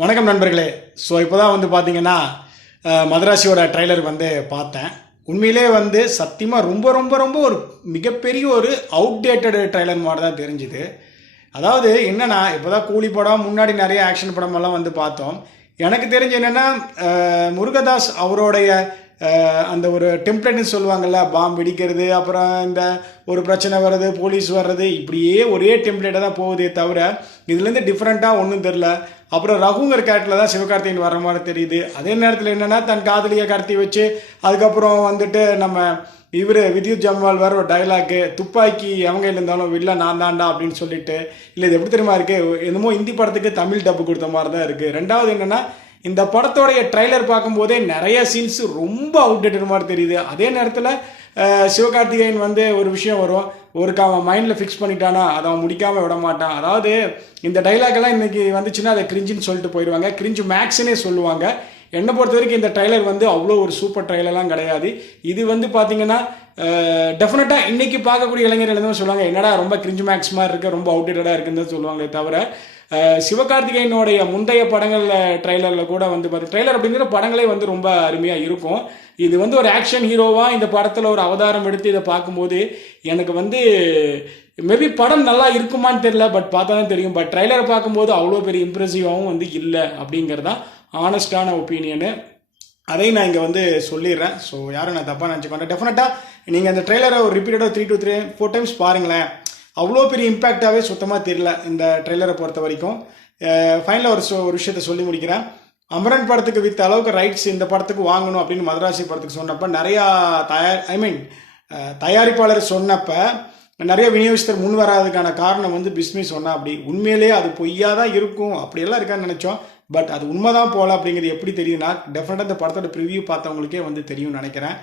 வணக்கம் நண்பர்களே. ஸோ இப்போ தான் பார்த்தீங்கன்னா மதராசியோட ட்ரைலர் பார்த்தேன். உண்மையிலே சத்தியமாக ரொம்ப ரொம்ப ரொம்ப ஒரு மிகப்பெரிய ஒரு அவுடேட்டட் ட்ரைலர் மாதிரி தான் தெரிஞ்சுது. அதாவது என்னென்னா, இப்போ தான் கூலி படம், முன்னாடி நிறைய ஆக்ஷன் படமெல்லாம் பார்த்தோம். எனக்கு தெரிஞ்சு என்னென்னா, முருகதாஸ் அவருடைய அந்த ஒரு டெம்ப்ளேட்னு சொல்லுவாங்கள்ல, பாம்பு வெடிக்கிறது, அப்புறம் இந்த ஒரு பிரச்சனை வர்றது, போலீஸ் வர்றது, இப்படியே ஒரே டெம்ப்ளேட்டாக தான் போகுதே தவிர இதுலேருந்து டிஃப்ரெண்ட்டாக ஒன்றும் தெரில. அப்புறம் ரகுங்கிற கேரக்டரில் தான் சிவகார்த்திகேயன் வர்ற மாதிரி தெரியுது. அதே நேரத்தில் என்னென்னா, தன் காதலியை கடத்தி வச்சு அதுக்கப்புறம் நம்ம இவர் வித்யுத் ஜம்வால் வேறு ஒரு டைலாக்கு, துப்பாக்கி எவங்க இருந்தாலும் வில்ல நான் தாண்டா அப்படின்னு சொல்லிட்டு, இல்லை இது எப்படி தெரியுமா இருக்குது, என்னமோ ஹிந்தி படத்துக்கு தமிழ் டப்பு கொடுத்த மாதிரி தான் இருக்குது. ரெண்டாவது என்னென்னா, இந்த படத்தோடைய ட்ரைலர் பார்க்கும்போதே நிறைய சீன்ஸ் ரொம்ப அவுடேட்டட் மாதிரி தெரியுது. அதே நேரத்தில் சிவகார்த்திகேயன் ஒரு விஷயம் வரும், அவன் மைண்டில் ஃபிக்ஸ் பண்ணிட்டானா அதை அவன் முடிக்காமல் விட மாட்டான். அதாவது இந்த டைலாக்லாம் இன்றைக்கி வந்துச்சுன்னா அதை கிரிஞ்சுன்னு சொல்லிட்டு போயிடுவாங்க, கிரிஞ்சு மேக்ஸ்னே சொல்லுவாங்க. என்னை பொறுத்த வரைக்கும் இந்த ட்ரைலர் அவ்வளோ ஒரு சூப்பர் ட்ரைலர்லாம் கிடையாது. இது பார்த்தீங்கன்னா டெஃபினட்டாக இன்றைக்கி பார்க்கக்கூடிய இளைஞர்கள் எதுவும் சொல்லுவாங்க, என்னடா ரொம்ப கிரிஞ்சு மேக்ஸ் மாதிரி இருக்குது, ரொம்ப அவுடேட்டடாக இருக்குன்னு சொல்லுவாங்களே தவிர, சிவகார்த்திகேயனுடைய முந்தைய படங்களில் ட்ரைலரில் கூட ட்ரைலர் அப்படிங்கிற படங்களே ரொம்ப அருமையாக இருக்கும். இது ஒரு ஆக்ஷன் ஹீரோவாக இந்த படத்தில் ஒரு அவதாரம் எடுத்து இதை பார்க்கும்போது எனக்கு மேபி படம் நல்லா இருக்குமான்னு தெரியல, பட் பார்த்தா தான் தெரியும். பட் ட்ரைலரை பார்க்கும்போது அவ்வளோ பெரிய இம்ப்ரெசிவாகவும் இல்லை அப்படிங்கிறதான் ஆனஸ்டான ஒப்பீனியனு. அதையும் நான் இங்கே சொல்லிடுறேன். ஸோ யாரும் நான் தப்பாக நினச்சிக்கோங்க. டெஃபினட்டாக நீங்கள் அந்த ட்ரெய்லரை ஒரு ரிப்பீட்டடாக 3 to 4 times பாருங்களேன். அவ்வளோ பெரிய இம்பேக்டாகவே சுத்தமாக தெரியல இந்த ட்ரெய்லரை பொறுத்த வரைக்கும். ஃபைனலாக ஒரு விஷயத்தை சொல்லி முடிக்கிறேன். அமரன் படத்துக்கு வித்த அளவுக்கு ரைட்ஸ் இந்த படத்துக்கு வாங்கணும் அப்படின்னு மதராசி படத்துக்கு சொன்னப்போ நிறையா தயாரிப்பாளர் சொன்னப்போ நிறைய விநியோகஸ்தர் முன் வராதுக்கான காரணம் பிஸ்மி சொன்னா. அப்படி உண்மையிலே அது பொய்யா தான் இருக்கும், அப்படியெல்லாம் இருக்கான்னு நினச்சோம். பட் அது உண்மைதான் போகல அப்படிங்கிறது எப்படி தெரியுதுன்னா, டெஃபினட்டாக இந்த படத்தோட ப்ரிவியூ பார்த்தவங்களுக்கே தெரியும்னு நினைக்கிறேன்.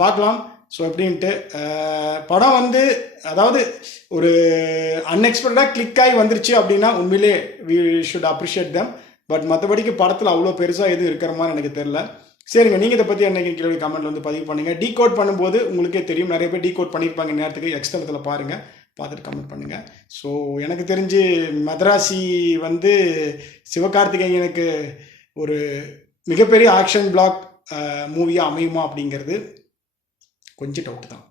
பார்க்கலாம். ஸோ எப்படின்ட்டு படம் அதாவது ஒரு அன்எக்ஸ்பெக்டடாக கிளிக் ஆகி வந்துருச்சு அப்படின்னா உண்மையிலே we should appreciate them. But மற்றபடிக்கு படத்தில் அவ்வளோ பெருசாக எதுவும் இருக்கிற மாதிரி எனக்கு தெரில. சரிங்க, நீங்கள் இதை பற்றி என்னைக்கு கேள்வி கமெண்ட்டில் பதிவு பண்ணுங்கள். டீகோட் பண்ணும்போது உங்களுக்கே தெரியும், நிறைய பேர் டீகோட் பண்ணியிருப்பாங்க நேரத்துக்கு. எக்ஸ்தலத்தில் பாருங்கள், பார்த்துட்டு கமெண்ட் பண்ணுங்கள். ஸோ எனக்கு தெரிஞ்சு மதராசி சிவகார்த்திகேயனுக்கு ஒரு மிகப்பெரிய ஆக்ஷன் பிளாக் மூவியாக அமையுமா அப்படிங்கிறது கொஞ்சம் டவுட் தான்.